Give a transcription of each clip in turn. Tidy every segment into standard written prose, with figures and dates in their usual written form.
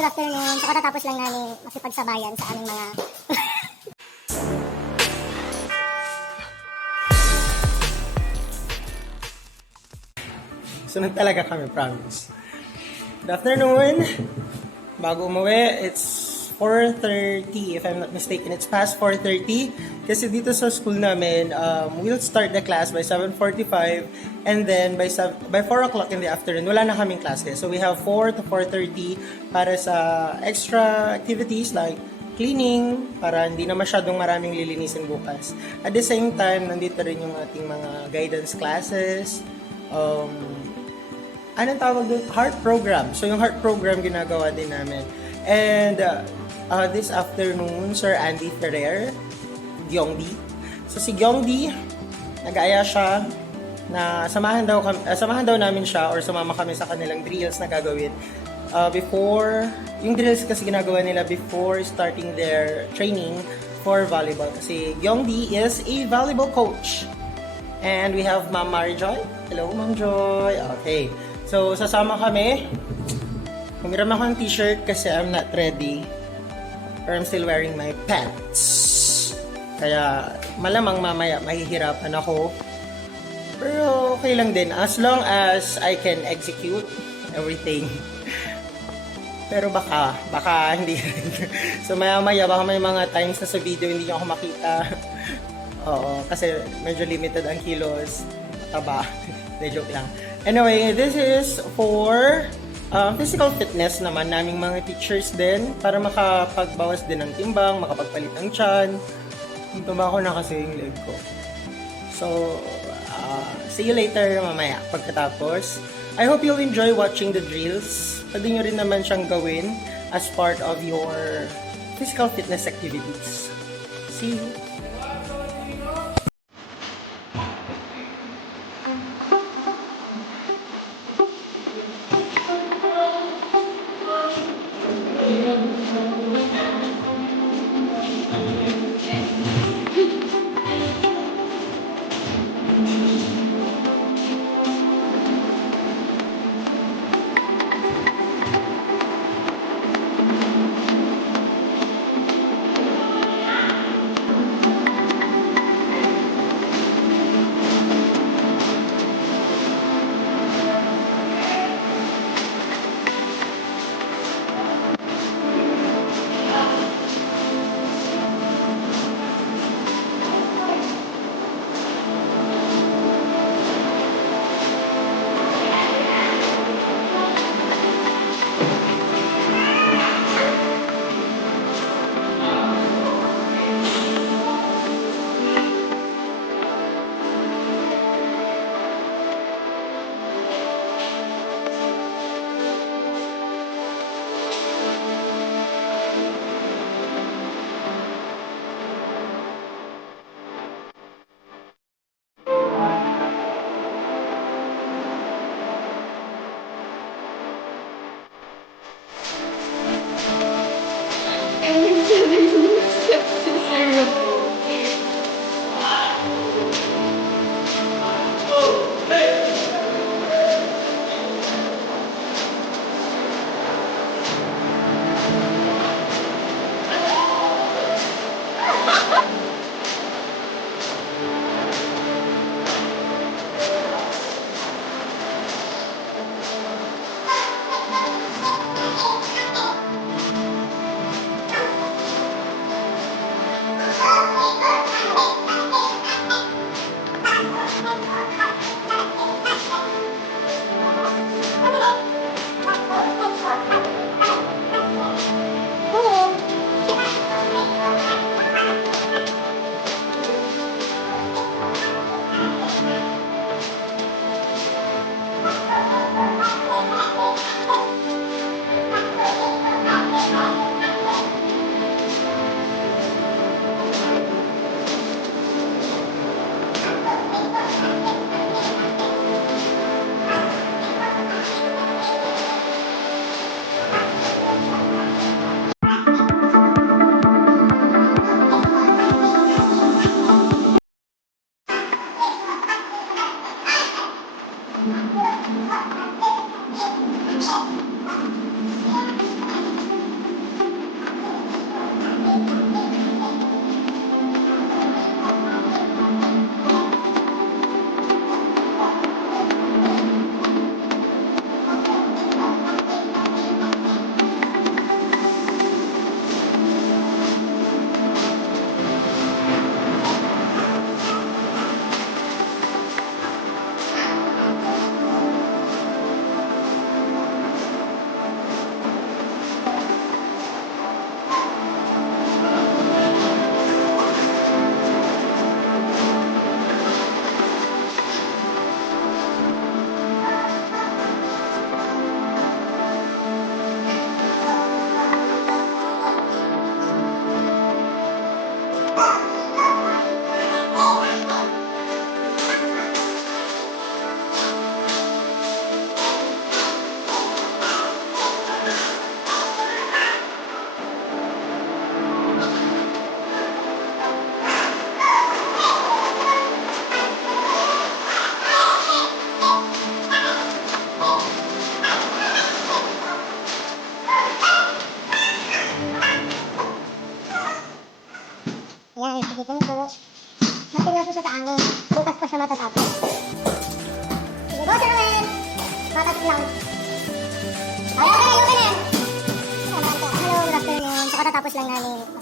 good afternoon. So, katatapos lang namin makipagsabayan sa aming mga... Sunod talaga kami, promise. Good afternoon. Bago umuwi, it's 4:30 if I'm not mistaken. It's past 4:30 kasi dito sa school namin, we'll start the class by 7:45 and then by 4 o'clock in the afternoon, wala na kaming klase. So we have 4 to 4:30 para sa extra activities like cleaning para hindi na masyadong maraming lilinisin bukas. At the same time, nandito rin yung ating mga guidance classes, anong tawag doon? Heart program. So, yung heart program ginagawa din namin. And this afternoon, Sir Andy Ferrer, Gyeongdi. So, si Gyeongdi, nag-aaya siya na samahan daw namin siya or sumama kami sa kanilang drills na gagawin. Before, yung drills kasi ginagawa nila before starting their training for volleyball. Kasi Gyeongdi is a volleyball coach. And we have Ma'am Marijoy. Hello, Ma'am Joy. Okay. So, sasama kami. Humiram ako ng t-shirt kasi I'm not ready. Or I'm still wearing my pants. Kaya, malamang mamaya mahihirapan ako. Pero, okay lang din. As long as I can execute everything. Pero baka hindi. So, maya-maya, baka may mga times na sa video hindi niyo ako makita. Oo, kasi medyo limited ang kilos. Taba. Joke lang. Anyway, this is for physical fitness naman naming mga teachers din para makapagbawas din ng timbang, makapagpalit ng tiyan. Tumba ko na kasi yung leg ko. So, see you later mamaya pagkatapos. I hope you'll enjoy watching the drills. Pwede nyo rin naman siyang gawin as part of your physical fitness activities. See you!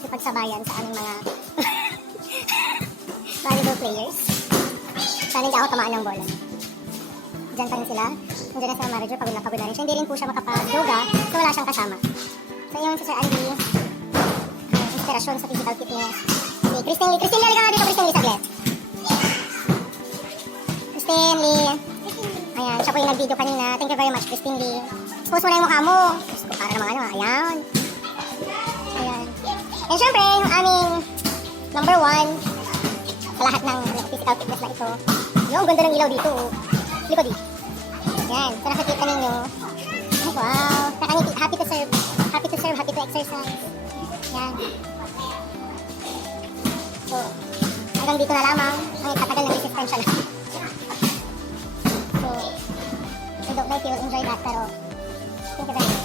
makipagsabayan sa aming mga volleyball players. Sana hindi ako tamaan ng bola. Diyan pa rin sila. Nandiyan na sa manager, pagod na rin siya. Hindi rin po siya makapag-yoga, so wala siyang kasama. So yun si Sir Andy, inspirasyon sa physical fitness. Si Christine Lee. Christine Lee, halika nga dito, Christine Lee, saglit. Christine Lee. Ayan, siya po yung nag-video kanina. Thank you very much, Christine Lee. Expose mo na yung mukha mo. Diyos ko, para namang ano, ayan. Ayan. And syempre, yung aming number 1 sa lahat ng physical fitness na ito. Yung ganda ng ilaw dito. Likod dito. Ayan, so nakikita ninyo. Oh, wow, nakangiti. Happy to serve. Happy to serve, happy to exercise. Ayan. So, hanggang dito na lamang ang itatagal ng resistensya na. So, I don't know if you will enjoy that, pero thank you very much.